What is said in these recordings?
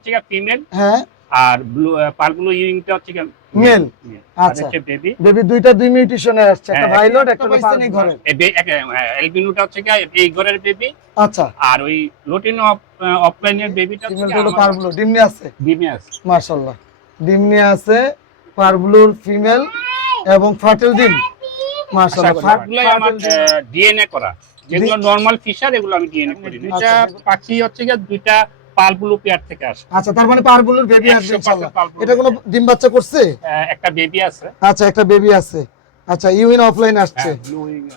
হচ্ছে ফিমেল হ্যাঁ। আর blue purple ইউনিটটা হচ্ছে Male? আচ্ছা। আচ্ছা বেবি বেবি দুইটা দুই মিউটেশনে আসছে। একটা হ্যাঁ, ভাইলট একটা একটা পাইছেন এই ঘরে এলবিনুটা হচ্ছে কি এই ঘরের বেবি আচ্ছা। আর ওই লোটিন অফলাইনের বেবিটা হচ্ছে আছে ডিমে আছে মাশাআল্লাহ। আছে পারবলুর ফিমেল এবং ফাটেল ডিম। আচ্ছা মাশাআল্লাহ সবগুলোই আমার ডিএনএ করা। যেগুলো নরমাল ফিশার এগুলো আমি ডিএনএ করি। এটা আচ্ছা। পাখি হচ্ছে কি দুইটা পেয়ার থেকে আসে। আচ্ছা তার মানে বেবি আসবে ইনশাআল্লাহ এটা কোনো ডিম বাচ্চা করছে? একটা বেবি আছে। আচ্ছা একটা বেবি আছে। আচ্ছা ইউইন অফলাইন আসছে।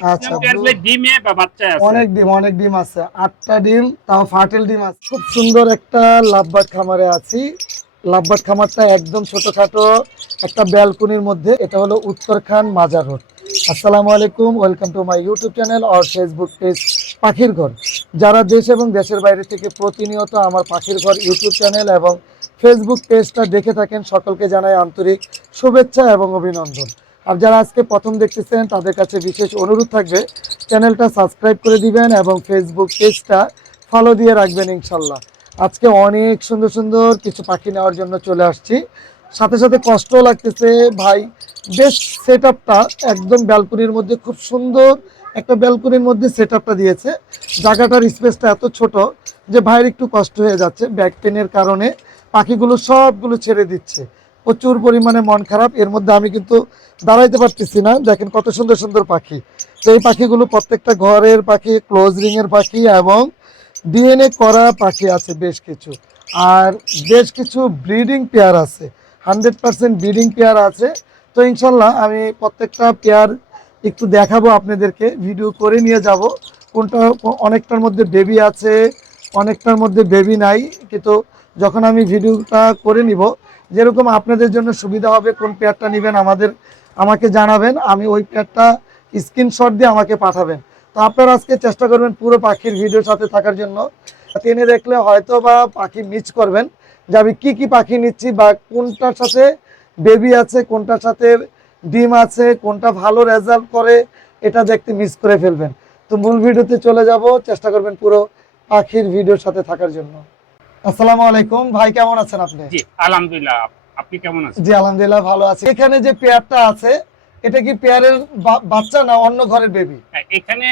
হ্যাঁ, আচ্ছা পেয়ারগুলো ডিমে বা বাচ্চা আছে? অনেক ডিম অনেক ডিম আছে। আটটা ডিম তাও ডিম আছে। খুব সুন্দর একটা লাভবাট খামারে আছি। লাভবাট খামারটা একদম ছোটখাটো একটা ব্যালকনির মধ্যে। এটা হলো উত্তরখান মাজার রোড। আসসালামু আলাইকুম welcome to my YouTube channel R Facebook page পাখির ঘর। যারা দেশ এবং দেশের বাইরে থেকে প্রতিনিয়ত আমার পাখির ঘর ইউটিউব চ্যানেল এবং ফেসবুক পেজটা দেখে থাকেন, সকলকে জানাই আন্তরিক শুভেচ্ছা এবং অভিনন্দন। আর যারা আজকে প্রথম দেখতেছেন, তাদের কাছে বিশেষ অনুরোধ থাকবে, চ্যানেলটা সাবস্ক্রাইব করে দিবেন এবং ফেসবুক পেজটা ফলো দিয়ে রাখবেন ইনশাল্লাহ। আজকে অনেক সুন্দর সুন্দর কিছু পাখি নেওয়ার জন্য চলে আসছি। সাথে সাথে কষ্টও লাগতেছে, ভাই, বেশ সেট একদম ব্যালকনির মধ্যে খুব সুন্দর একটা ব্যালকনির মধ্যে সেট দিয়েছে। জায়গাটার স্পেসটা এত ছোট যে ভাইয়ের একটু কষ্ট হয়ে যাচ্ছে ব্যাক পেনের কারণে। পাখিগুলো সবগুলো ছেড়ে দিচ্ছে। প্রচুর পরিমাণে মন খারাপ। এর মধ্যে আমি কিন্তু দাঁড়াইতে পারতেছি না। দেখেন কত সুন্দর সুন্দর পাখি। তো এই পাখিগুলো প্রত্যেকটা ঘরের পাখি ক্লোজ রিং এর পাখি এবং ডিএনএ করা পাখি আছে বেশ কিছু। আর বেশ কিছু ব্রিডিং পেয়ার আছে। হান্ড্রেড পার্সেন্ট ব্রিডিং পেয়ার আছে। তো ইনশাল্লাহ আমি প্রত্যেকটা পেয়ার একটু দেখাবো আপনাদেরকে ভিডিও করে নিয়ে যাব। কোনটা, অনেকটার মধ্যে বেবি আছে, অনেকটার মধ্যে বেবি নাই, কিন্তু যখন আমি ভিডিওটা করে নিব, যেরকম আপনাদের জন্য সুবিধা হবে কোন পেয়ারটা নেবেন, আমাদের, আমাকে জানাবেন, আমি ওই পেয়ারটা স্ক্রিনশট দিয়ে আমাকে পাঠাবেন। তো আপনারা আজকে চেষ্টা করবেন পুরো পাখির ভিডিওর সাথে থাকার জন্য। টেনে দেখলে হয়তো বা পাখি মিস করবেন যে আমি কী কী পাখি নিচ্ছি বা কোনটার সাথে বেবি আছে, কোনটার সাথে ডিম আছে কোনটা ভালো রেজাল্ট করে এটা দেখতে মিস করে ফেলবেন। তো মূল ভিডিওতে চলে যাব চেষ্টা করবেন পুরো পাখির ভিডিওর সাথে থাকার জন্য। আসসালামু আলাইকুম ভাই কেমন আছেন আপনি? জি আলহামদুলিল্লাহ আপনি কেমন আছেন? জি আলহামদুলিল্লাহ ভালো আছি। এখানে যে পেয়ারটা আছে এটা কি পেয়ারের বাচ্চা না অন্য ঘরের বেবি হ্যাঁ, এখানে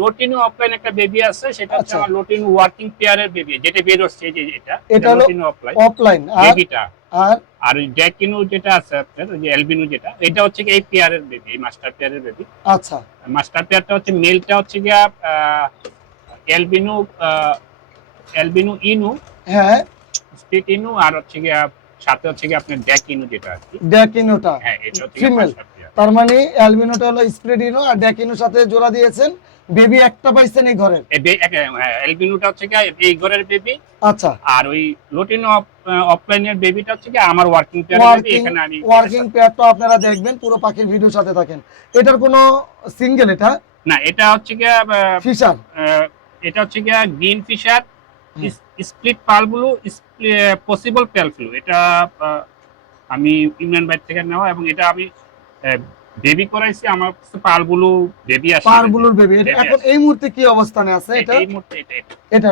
লোটিন অফলাইন একটা বেবি আছে সেটা হচ্ছে আচ্ছা। আমার লোটিন ওয়ার্কিং পেয়ারের বেবি যেটা বের হচ্ছে যে এটা এটা লোটিন অফলাইন অফলাইন আর বেবিটা আর আর ওই যেটা আছে আপনার ওই যে এলবিনু যেটা এটা হচ্ছে কি এই পেয়ারের বেবি এই মাস্টার পেয়ারের বেবি আচ্ছা। মাস্টার পেয়ারটা হচ্ছে মেলটা হচ্ছে এলবিনু আহ, ইনু হ্যাঁ। ইনু আর হচ্ছে গিয়া সাথে হচ্ছে গিয়া আপনার ড্যাকিনু যেটা কি। ড্যাকিনোটা হ্যাঁ এটা হচ্ছে। তার মানে অ্যালবিনোটা হলো স্প্রেডিনো আর ড্যাকিনোর সাথে জোড়া দিয়েছেন বেবি একটা পাইছেন এই ঘরের? এলবিনুটা হচ্ছে গিয়া এই ঘরের বেবি। আচ্ছা। আর ওই লোটিন অফলাইনের বেবিটা হচ্ছে কি আমার ওয়ার্কিং ওয়ার্কিং এখানে আমি ওয়ার্কিং পেয়ারটা আপনারা দেখবেন পুরো পাখির ভিডিওর সাথে থাকেন। এটার কোনো সিঙ্গেল এটা? না এটা হচ্ছে আহ, ফিশার এটা হচ্ছে গিয়া green Fischer split pale blue possible pale blue এটা আমি ইউনিয়ন বাইট থেকে নেওয়া এবং এটা আমি বেবি করাইছি আমার পাল ব্লু বেবি আসে। পারবুলোর বেবি এখন এই মুহূর্তে কি অবস্থানে আছে এটা এই মুহূর্তে এটা এটা। এটা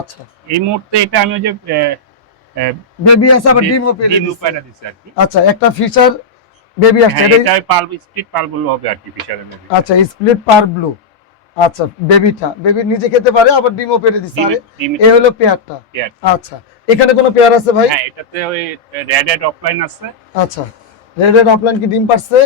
আচ্ছা। এই মুহূর্তে এটা আমি ওই যে বেবি আছে আবার ডিমও পেরে ডিম দিচ্ছে। উপায়টা দিচ্ছি আর কি। আচ্ছা একটা ফিশার বেবি আসছে। হ্যাঁ, এটা পাল স্প্লিট পাল ব্লু হবে আর কি ফিশারের বেবি আচ্ছা স্প্লিট পার ব্লু আচ্ছা বেবিটা বেবি নিজে খেতে পারে আবার ডিমও পেরে দিচ্ছে আরে এই হলো পেয়ারটা। আচ্ছা এখানে কোনো পেয়ার আছে ভাই? হ্যাঁ এটাতে ওই রেড এড অফলাইন আছে। আচ্ছা রেড রেড অফলাইন কি ডিম পারছে?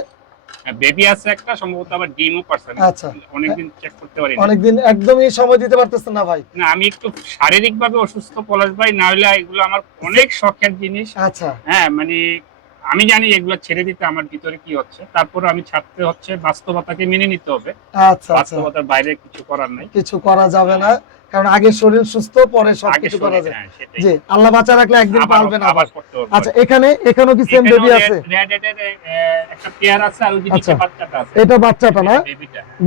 বেবি আছে একটা সম্ভবত আবার ডিমও পারছে আচ্ছা। অনেকদিন চেক করতে পারি অনেকদিন একদমই সময় দিতে পারতেছে না ভাই। না আমি একটু শারীরিক ভাবে অসুস্থ পলাশ ভাই না হলে এগুলো আমার অনেক শখের জিনিস। আচ্ছা। হ্যাঁ মানে আমি জানি এগুলো ছেড়ে দিতে আমার ভিতরে কি হচ্ছে। তারপর আমি ছাড়তে হচ্ছে বাস্তবতাকে মেনে নিতে হবে। আচ্ছা আচ্ছা। বাস্তবতার বাইরে কিছু করার নাই। কিছু করা যাবে না। কারণ আগে শরীর সুস্থ পরে সব আগে কিছু করা যায়। হ্যাঁ, জি আল্লাহ বাঁচা রাখলে একদিন পারবেন আবার। আচ্ছা এখানে এখানেও কি সেম বেবি আছে? একটা পেয়ার আছে আর নিচে আচ্ছা। বাচ্চাটা আছে। এটা বাচ্চাটা না?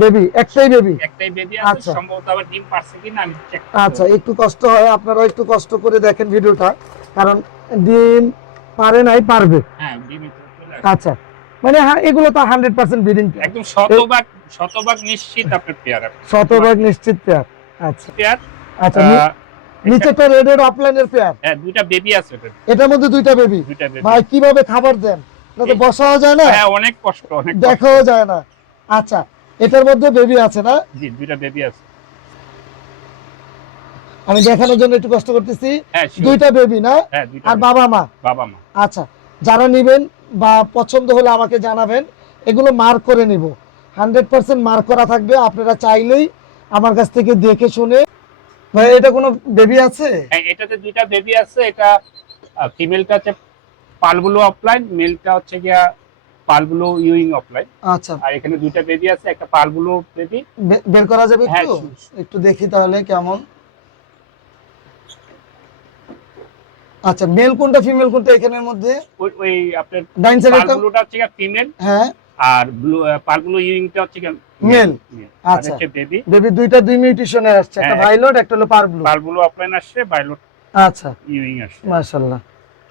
বেবি একটাই বেবি একটাই বেবি আছে আচ্ছা। সম্ভবত আবার ডিম পারছে কিনা আমি চেক আচ্ছা একটু কষ্ট হয় আপনারা একটু কষ্ট করে দেখেন ভিডিওটা। কারণ ডিম পারে নাই পারবে। হ্যাঁ ডিম। আচ্ছা মানে হ্যাঁ এগুলো তো হান্ড্রেড পার্সেন্ট ব্রিডিং একদম শতভাগ শতভাগ নিশ্চিত আপনার পেয়ার শতভাগ নিশ্চিত পেয়ার আচ্ছা। পেয়ার? আচ্ছা নি- নিচেটা রেডের অফলাইনের পেয়ার। হ্যাঁ দুইটা বেবি আছে এটার মধ্যে দুইটা বেবি ভাই কীভাবে খাবার দেন? না তো বসাও যায় না? হ্যাঁ অনেক কষ্ট অনেক দেখাও যায় না। আচ্ছা এটার মধ্যে বেবি আছে না? জি দুইটা বেবি আছে। আমি দেখানোর জন্য একটু কষ্ট করতেছি। হ্যাঁ দুইটা বেবি না? হ্যাঁ আর বাবা মা? বাবা মা। আচ্ছা যারা নেবেন বা পছন্দ হলে আমাকে জানাবেন। এগুলো মার্ক করে নিব। হান্ড্রেড পার্সেন্ট মার্ক করা থাকবে। আপনারা চাইলেই আমার কাছ থেকে দেখে শুনে। ভাই এটা কোনো বেবি আছে? হ্যাঁ এটাতে দুইটা বেবি আছে এটা ফিমেলটা হচ্ছে পালগুলো অফলাইন মেলটা হচ্ছে গিয়া পালগুলো ইউইং অফলাইন আচ্ছা। আর এখানে দুইটা বেবি আছে একটা পালগুলো বেবি বের করা যাবে হ্যাঁ, একটু? একটু দেখি তাহলে কেমন। আচ্ছা মেল কোনটা ফিমেল কোনটা এখানের মধ্যে? ওই ওই আপনার ডাইন সাইডেরটা পালগুলোটা হচ্ছে ফিমেল হ্যাঁ। আর ব্লু পালগুলো ইউইংটা হচ্ছে গিয়া Male। আচ্ছা। আচ্ছা। বেবি বেবি দুইটা দুই মিউটেশনে আসছে। একটা হ্যাঁ। ভাইলট একটা হলো পারব্লু পালগুলো অফলাইন আসছে বাইলোট আচ্ছা। ইউইং আসছে। মাশাআল্লাহ।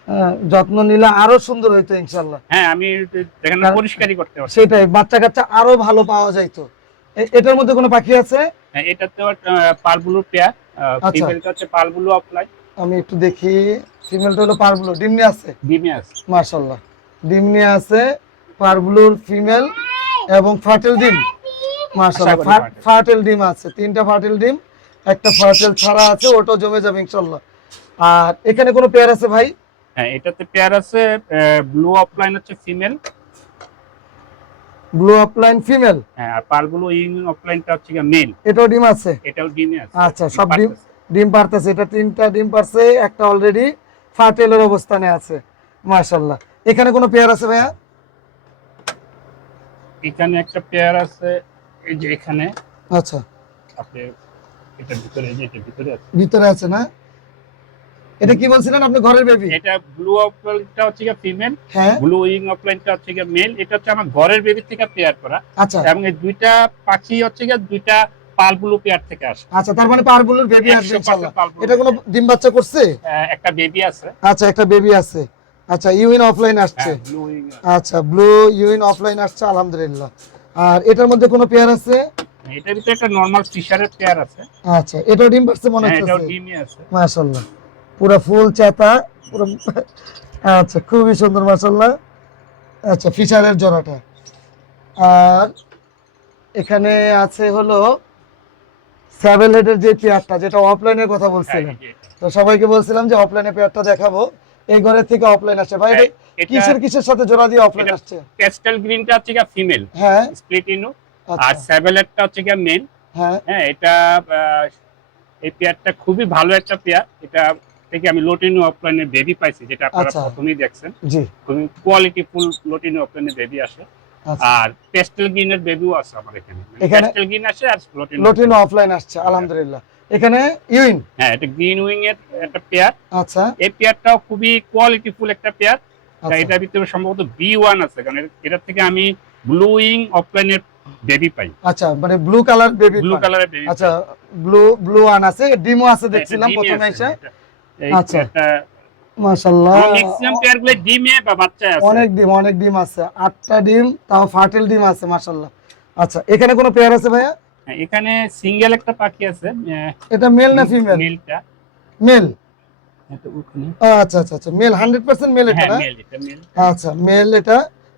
হ্যাঁ, যত্ন নিলে আরও সুন্দর হইতো ইনশাআল্লাহ। হ্যাঁ আমি দেখেন পরিষ্কারই করতে পারছি। সেটাই বাচ্চা কাচ্চা আরও ভালো পাওয়া যাইতো। এটার মধ্যে কোনো পাখি আছে? হ্যাঁ এটাতে পালগুলো পেয়ার আচ্ছা। ফিমেলটা হচ্ছে পালগুলো অফলাইন আমি একটু দেখি ফিমেলটা হলো পারব্লু ডিম নিয়ে আছে? ডিমে আছে। মাশাআল্লাহ। ডিম নিয়ে আছে পারব্লুর ফিমেল এবং ফাটেল ডিম। মাশাআল্লাহ ডিম আছে তিনটা ফাটেল ডিম একটা ফাটেল ছাড়া আছে ওটাও জমে যাবে ইনশাআল্লাহ। আর এখানে কোনো পেয়ার আছে ভাই? হ্যাঁ এটাতে পেয়ার আছে ব্লু অফলাইন হচ্ছে ফিমেল ব্লু আপলাইন ফিমেল হ্যাঁ আর পালগুলো ইউইং অফলাইনটা হচ্ছে মেল এটাও ডিম আছে? এটাও ডিমে আছে। আচ্ছা, সব ডিম- ডিম পারতেছে এটা তিনটা ডিম পারছে একটা অলরেডি ফাটেলের অবস্থানে আছে মাশাআল্লাহ। এখানে কোনো পেয়ার আছে ভাইয়া? এখানে একটা পেয়ার আছে এই যে এখানে আচ্ছা। আপনি এটার ভিতরে এই যে এটার ভিতরে আছে। ভিতরে আছে না? এটা কি বলছিলেন আপনি ঘরের বেবি এটা ব্লু অফলাইনটা হচ্ছে ফিমেল হ্যাঁ। ব্লু উইং অফলাইনটা হচ্ছে মেল এটা হচ্ছে আমার ঘরের বেবি থেকে পেয়ার করা। আচ্ছা। এবং এই দুইটা পাখি হচ্ছে গিয়ে দুইটা পাল ব্লু পেয়ার থেকে আসে। আচ্ছা তার মানে পারবুলের বেবি আসবে ইনশাআল্লাহ এটা কোনো ডিম বাচ্চা করছে? একটা বেবি আছে। আচ্ছা একটা বেবি আছে। আচ্ছা ইউইন অফলাইন আসছে। হ্যাঁ আচ্ছা ব্লু ইউইন অফলাইন আসছে আলহামদুলিল্লাহ। আর এটার মধ্যে কোনো পেয়ার আছে? এটার ভিতরে একটা নরমাল ফিশারের পেয়ার আছে। আচ্ছা এটাও ডিম পারছে মনে হ্যাঁ হচ্ছে? ডিমই আছে। মাশাল্লাহ পুরো ফুল চেতা পুরো আচ্ছা খুবই সুন্দর মাশাল্লাহ আচ্ছা ফিচারের জোড়াটা। আর এখানে আছে হলো সেভেন হেডের যে পেয়ারটা যেটা অফলাইনের কথা হ্যাঁ, বলছিলেন তো সবাইকে বলছিলাম যে অফলাইনে পেয়ারটা দেখাবো। এই ঘরের থেকে অফলাইন আসছে ভাই হ্যাঁ, এটা এটা কিসের কিসের সাথে জোড়া দিয়ে অফলাইন এটা- আসছে? পেস্টেল গ্রিনটা হচ্ছে গিয়ে ফিমেল হ্যাঁ। স্প্লিট ইনু আর আচ্ছা সেভেলেটটা হচ্ছে গিয়ে মেল হ্যাঁ। হ্যাঁ এটা এই পেয়ারটা খুবই ভালো একটা পেয়ার এটা থেকে আমি লোটিনো অফলাইনের বেবি পাইছি যেটা আপনারা আচ্ছা। প্রথমেই দেখছেন। জি। খুবই কোয়ালিটি ফুল লোটিনো অফলাইনের বেবি আসে। আচ্ছা। আর পেস্টেল গ্রিনের বেবিও আছে আমার এখানে। পেস্টেল গ্রিন আসে আর লোটিনো লোটিনো অফলাইন আসছে আলহামদুলিল্লাহ। এখানে ইউইন হ্যাঁ এটা গ্রিন উইং এর একটা পেয়ার আচ্ছা। এই পেয়ারটাও খুবই কোয়ালিটি ফুল একটা পেয়ার আচ্ছা এটার ভিতরে সম্ভবত বি ওয়ান আছে কারণ এটার থেকে আমি ব্লু উইং অফলাইনের বেবি পাই। আচ্ছা মানে ব্লু কালার বেবি ব্লু কালারের বেবি আচ্ছা ব্লু ব্লু আন আছে ডিমো আছে দেখছিলাম প্রথমে এসে। আচ্ছা। আচ্ছা মাশাআল্লাহ। ম্যাক্সিমাম পেয়ারগুলো ডিমে বা বাচ্চা আছে। অনেক ডিম অনেক ডিম আছে। আটটা ডিম তাও ফাটেল ডিম আছে মাশাআল্লাহ। আচ্ছা এখানে কোনো পেয়ার আছে ভাইয়া? হ্যাঁ, এখানে সিঙ্গেল একটা পাখি আছে এটা মেল না ফিমেল মেলটা মেল আচ্ছা আচ্ছা আচ্ছা মেল 100% মেল এটা হ্যাঁ না? মেল এটা মেল আচ্ছা মেল এটা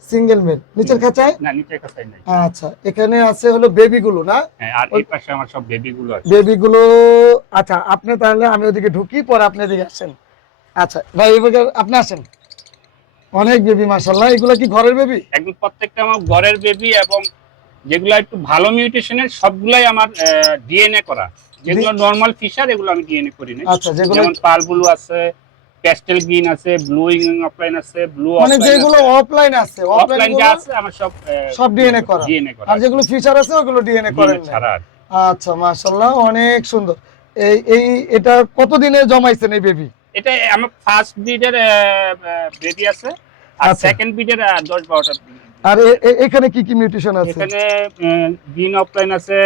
সিঙ্গেল মেল নিচের খাঁচায়? না নিচে কথাই নাই। আচ্ছা এখানে আছে হলো বেবি গুলো না? হ্যাঁ আর এই পাশে আমার সব বেবি গুলো আছে। বেবি গুলো আচ্ছা আপনি তাহলে আমি ওদিকে ঢুকি পরে আপনি এদিকে আসেন। আচ্ছা ভাই এবার আপনি আসেন। অনেক বেবি মাশাআল্লাহ। এগুলো কি ঘরের বেবি একদম প্রত্যেকটা আমার ঘরের বেবি এবং যেগুলো একটু ভালো মিউটেশনের সবগুলাই আমার ডিএনএ করা। যেগুলো নরমাল ফিশার এগুলো আমি ডিএনএ করি না আচ্ছা যেগুলো যেমন পাল ব্লু আছে প্যাস্টেল গ্রিন আছে ব্লু অফলাইন আছে ব্লু মানে যেগুলো অফলাইন আছে অফলাইন যা আছে আমার সব সব DNA করা। ডিএনএ করা আর যেগুলো ফিচার আছে ওগুলো ডিএনএ করেন। ছাড়া আচ্ছা মাশাআল্লাহ অনেক সুন্দর। এই এই এটা কতদিনে জমাইছেন এই বেবি এটা আমার ফার্স্ট ব্রিডের বেবি আছে আর। সেকেন্ড ব্রিডের দশ বারোটা আর এ- এ- এখানে কি কি মিউটেশন আছে? এখানে গ্রিন অফলাইন আছে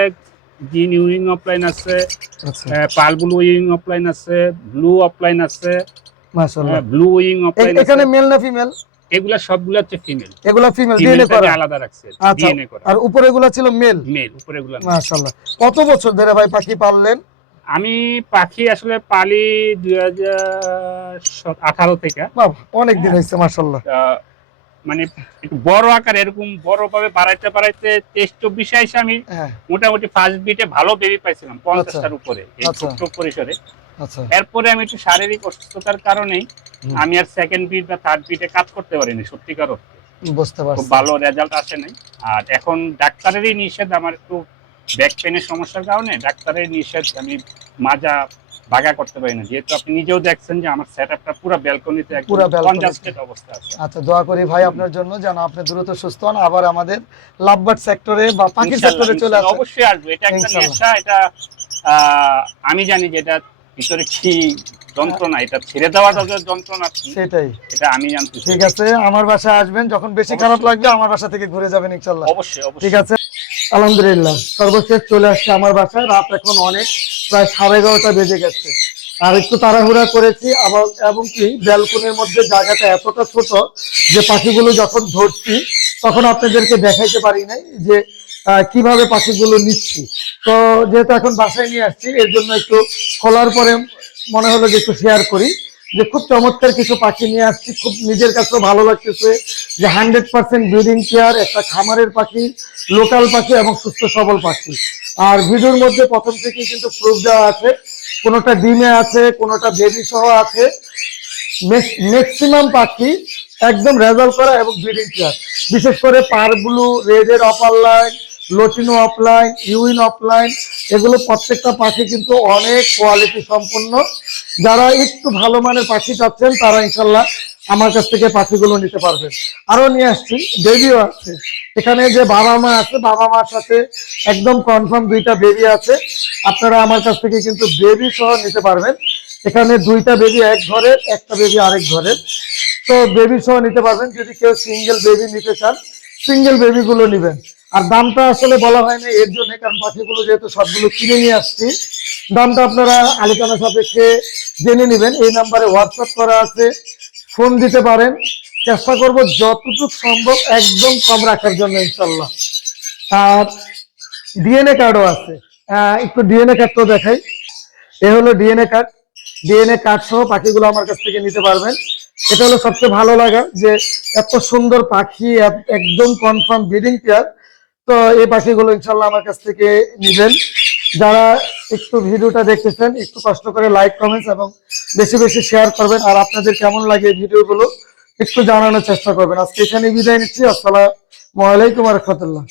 গ্রিন অফলাইন আছে আচ্ছা। পাল ব্লু অফলাইন আছে ব্লু অফলাইন আছে ব্লু উইং অফলাইন এখানে মেল না ফিমেল এগুলা সবগুলো হচ্ছে ফিমেল এগুলো ফিমেল ডিএনএ করা। আলাদা রাখছে আচ্ছা ডিএনএ করা। আর উপরে এগুলো ছিল মেল মেল উপরে এগুলা মাশাআল্লাহ। কত বছর ধরে ভাই পাখি পাললেন? আমি পাখি আসলে পালি দুই হাজার আঠারো থেকে। অনেক দিন হয়েছে মার্শাল্লাহ আহ, মানে একটু বড় আকার এরকম বড় ভাবে বাড়াইতে বাড়াইতে তেইশ চব্বিশে এসে আমি। হ্যাঁ। মোটামুটি ফার্স্ট বিটে ভালো বেবি পাইছিলাম পঞ্চাশটার উপরে এই আচ্ছা। ছোট্ট পরিসরে। আচ্ছা। এরপরে আমি একটু শারীরিক অসুস্থতার কারণেই আমি আর সেকেন্ড বিট বা থার্ড বিটে কাজ করতে পারিনি সত্যিকার অর্থে। বুঝতে খুব পারছি ভালো রেজাল্ট আসে নাই। আর এখন ডাক্তারেরই নিষেধ আমার একটু ব্যাক পেনের সমস্যার কারণে ডাক্তারের নিষেধ আমি মাজা বাগা করতে পারি না। যেহেতু আপনি নিজেও দেখছেন যে আমার সেট আপটা পুরো ব্যালকনিতে একদম পুরা কনজাস্টেড অবস্থা আছে। আচ্ছা দোয়া করি ভাই আপনার জন্য যেন আপনি দ্রুত সুস্থ হন। আবার আমাদের লাভবার্ড সেক্টরে বা পাখির সেক্টরে চলে আসেন। অবশ্যই আসবে। এটা একটা নেশা এটা আমি জানি যে এটা ভিতরে কি যন্ত্রণা এটা ছেড়ে দেওয়াটা যে যন্ত্রণা। সেটাই। এটা আমি জানতে ঠিক আছে আমার বাসায় আসবেন। যখন বেশি খারাপ লাগবে আমার বাসা থেকে ঘুরে যাবেন ইনশাল্লাহ। অবশ্যই অবশ্যই। ঠিক আছে? আলহামদুলিল্লাহ। সর্বশেষ চলে আসছে আমার বাসায়। রাত এখন অনেক। প্রায় সাড়ে এগারোটা বেজে গেছে। আর একটু তাড়াহুড়া করেছি, আবার এমনকি ব্যালকনির মধ্যে জায়গাটা এতটা ছোট যে পাখিগুলো যখন ধরছি, তখন আপনাদেরকে দেখাইতে পারি নাই যে কীভাবে পাখিগুলো নিচ্ছি। তো যেহেতু এখন বাসায় নিয়ে আসছি, এর জন্য একটু খোলার পরে মনে হলো যে একটু শেয়ার করি যে খুব চমৎকার কিছু পাখি নিয়ে আসছি, খুব নিজের কাছেও ভালো লাগতেছে যে হান্ড্রেড পার্সেন্ট ব্রিডিং কেয়ার একটা খামারের পাখি লোকাল পাখি এবং সুস্থ সবল পাখি। আর ভিডিওর মধ্যে প্রথম থেকেই কিন্তু প্রুফ দেওয়া আছে। কোনোটা ডিমে আছে, কোনোটা বেবি সহ আছে। ম্যাক্সিমাম পাখি একদম রেজাল্ট করা এবং ব্রিডিং কেয়ার বিশেষ করে পারব্লু রেডের অপার লাইন লোটিনো অফলাইন ইউইন অফলাইন এগুলো প্রত্যেকটা পাখি কিন্তু অনেক কোয়ালিটি সম্পন্ন। যারা একটু ভালো মানের পাখি চাচ্ছেন, তারা ইনশাল্লাহ আমার কাছ থেকে পাখিগুলো নিতে পারবেন। আরও নিয়ে আসছি বেবিও আছে। এখানে যে বাবা মা আছে, বাবা মার সাথে একদম কনফার্ম দুইটা বেবি আছে। আপনারা আমার কাছ থেকে কিন্তু বেবি সহ নিতে পারবেন। এখানে দুইটা বেবি এক ঘরের, একটা বেবি আরেক ঘরের। তো বেবি সহ নিতে পারবেন, যদি কেউ সিঙ্গেল বেবি নিতে চান সিঙ্গেল বেবি গুলো নিবেন। আর দামটা আসলে বলা হয়নি এর জন্য কারণ পাখিগুলো যেহেতু সবগুলো কিনে নিয়ে আসছি। দামটা আপনারা আলোচনা সাপেক্ষে জেনে নেবেন। এই নাম্বারে হোয়াটসঅ্যাপ করা আছে ফোন দিতে পারেন। চেষ্টা করব যতটুকু সম্ভব একদম কম রাখার জন্য ইনশাল্লাহ আর ডিএনএ কার্ডও আছে। একটু ডিএনএ কার্ড তো দেখাই। এ হলো ডিএনএ কার্ড ডিএনএ কার্ড সহ পাখিগুলো আমার কাছ থেকে নিতে পারবেন। এটা হলো সবচেয়ে ভালো লাগা যে এত সুন্দর পাখি একদম কনফার্ম ব্রিডিং পেয়ার তো এই পাখিগুলো ইনশাল্লাহ আমার কাছ থেকে নিবেন। যারা একটু ভিডিওটা দেখতেছেন, একটু কষ্ট করে লাইক কমেন্টস এবং বেশি বেশি শেয়ার করবেন। আর আপনাদের কেমন লাগে ভিডিওগুলো? একটু জানানোর চেষ্টা করবেন। আজকে এখানে বিদায় নিচ্ছি। আসসালাম আলাইকুম রহমতুল্লাহ।